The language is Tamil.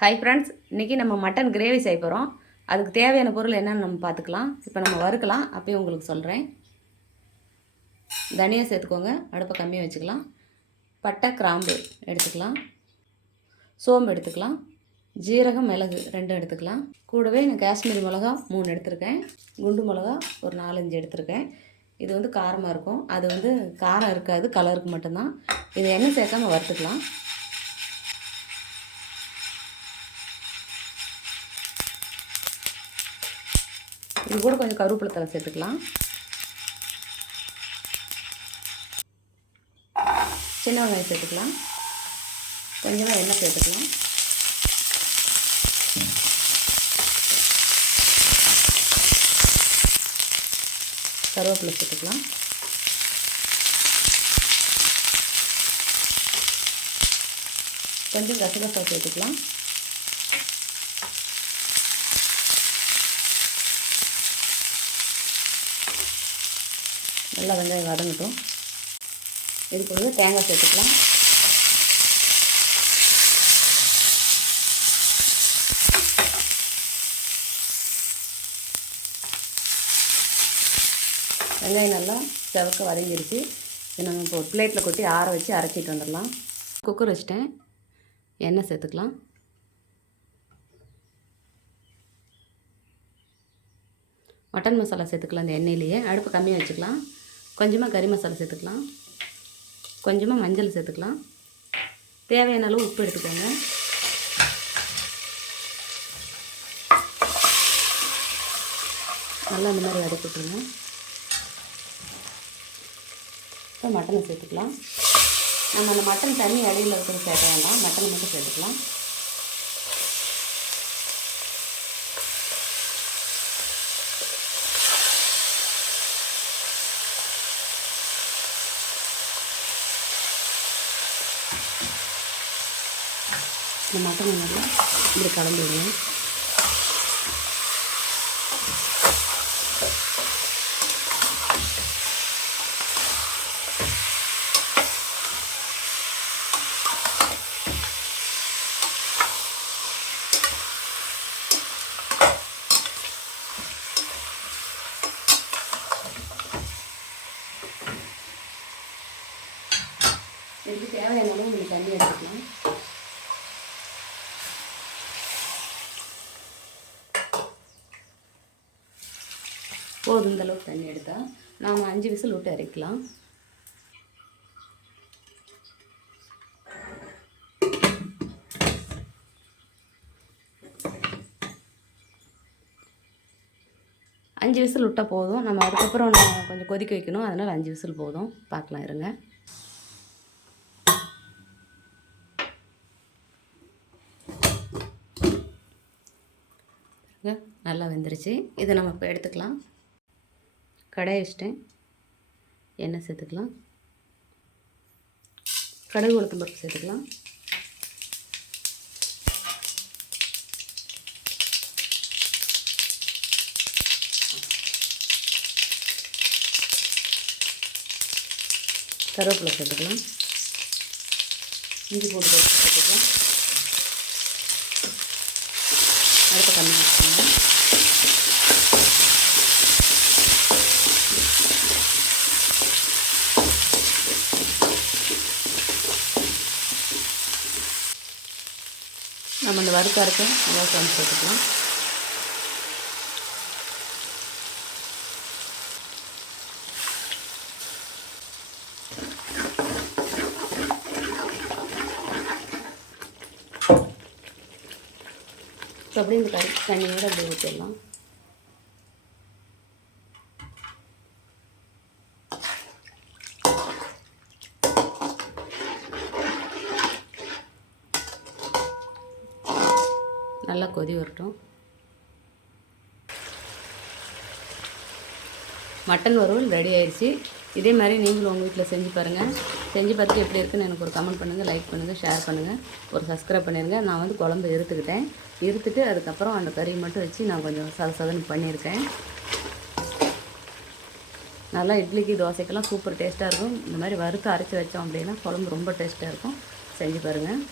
ஹாய் ஃப்ரெண்ட்ஸ், இன்றைக்கி நம்ம மட்டன் கிரேவி செய்ய போகிறோம். அதுக்கு தேவையான பொருள் என்னென்னு நம்ம பார்த்துக்கலாம். இப்போ நம்ம வறுக்கலாம், அப்பயும் உங்களுக்கு சொல்கிறேன். தனியா சேர்த்துக்கோங்க, அடுப்பை கம்மியாக வச்சுக்கலாம். பட்டை கிராம்பு எடுத்துக்கலாம், சோம்பு எடுத்துக்கலாம், ஜீரகம் மிளகு 2 எடுத்துக்கலாம். கூடவே நான் காஷ்மீரி மிளகா 3 எடுத்திருக்கேன், குண்டு மிளகா ஒரு 4-5 எடுத்திருக்கேன். இது வந்து காரமாக இருக்கும், அது வந்து காரம் இருக்காது, கலருக்கு மட்டும்தான். இது எண்ணெய் சேர்க்காம வறுத்துக்கலாம். இது கூட கொஞ்சம் கருவேப்பிலை தழை சேர்த்துக்கலாம். சின்ன வெங்காயம் சேர்த்துக்கலாம். கொஞ்சமாக எண்ணெய் சேர்த்துக்கலாம். கருவேப்பிலை சேர்த்துக்கலாம். கொஞ்சம் கசகசா சேர்த்துக்கலாம். நல்லா வெங்காயம் வதங்கட்டும். இது கூட தேங்காய் சேர்த்துக்கலாம். வெங்காயம் நல்லா செவக்க வதங்கிடுச்சு. இது நம்ம இப்போ ஒரு பிளேட்டில் கொட்டி ஆற வச்சு அரைச்சிட்டு வந்துடலாம். குக்கர் வச்சுட்டேன், எண்ணெய் சேர்த்துக்கலாம். மட்டன் மசாலா சேர்த்துக்கலாம். இந்த எண்ணெயிலேயே அடுப்பு கம்மியாக வச்சுக்கலாம். கொஞ்சமாக கறி மசாலா சேர்த்துக்கலாம். கொஞ்சமாக மஞ்சள் சேர்த்துக்கலாம். தேவையான அளவு உப்பு எடுத்துக்கோங்க. நல்லா இந்த மாதிரி வதக்கி விட்டுருங்க. இப்போ மட்டனை சேர்த்துக்கலாம். நம்ம அந்த மட்டன் தண்ணி அடியில் இருக்கிறது சேர்க்க வேண்டாம், மட்டனை மட்டும் சேர்த்துக்கலாம். இந்த மட்டனை நல்லா இப்படி கலந்துடுங்க. இதுக்கு தேவையான அளவு நீங்கள் தண்ணி எடுத்துக்கலாம். போதும், இந்த அளவுக்கு தண்ணி எடுத்தால் நாம் 5 விசில் விட்டு இறக்கலாம். அஞ்சு விசில் விட்டால் போதும். நம்ம அதுக்கப்புறம் கொஞ்சம் கொதிக்க வைக்கணும், அதனால் 5 விசில் போதும். பார்க்கலாம் இருங்க. நல்லா வெந்துருச்சு. இதை நம்ம இப்போ எடுத்துக்கலாம். கடாய் வச்சிட்டேன், எண்ணெய் சேர்த்துக்கலாம். கடுகு உளுத்தம் பருப்பு சேர்த்துக்கலாம். கருவேப்பிலை சேர்த்துக்கலாம். இஞ்சி பூண்டு சேர்த்துக்கலாம். அடுத்த கம்மி வச்சுக்கோங்க. நம்ம இந்த வறுத்த அரைக்க நல்லா சேர்த்துக்கலாம். ஸோ அப்படியே இந்த தண்ணியோடு அப்படியே ஊற்றிடலாம். நல்லா கொதி வரட்டும். மட்டன் வறுவல் ரெடி ஆயிடுச்சு. இதே மாதிரி நீங்களும் உங்கள் வீட்டில் செஞ்சு பாருங்கள். செஞ்சு பார்த்துட்டு எப்படி இருக்குன்னு எனக்கு ஒரு கமெண்ட் பண்ணுங்கள், லைக் பண்ணுங்கள், ஷேர் பண்ணுங்கள், ஒரு சப்ஸ்கிரைப் பண்ணிடுங்க. நான் வந்து குழம்பு இருத்துட்டு அதுக்கப்புறம் அந்த கறி மட்டும் வச்சு நான் கொஞ்சம் சதன்னு பண்ணியிருக்கேன். நல்லா இட்லிக்கு தோசைக்கெல்லாம் சூப்பர் டேஸ்ட்டாக இருக்கும். இந்த மாதிரி வறுத்து அரைச்சி வச்சோம் அப்படின்னா குழம்பு ரொம்ப டேஸ்ட்டாக இருக்கும். செஞ்சு பாருங்கள்.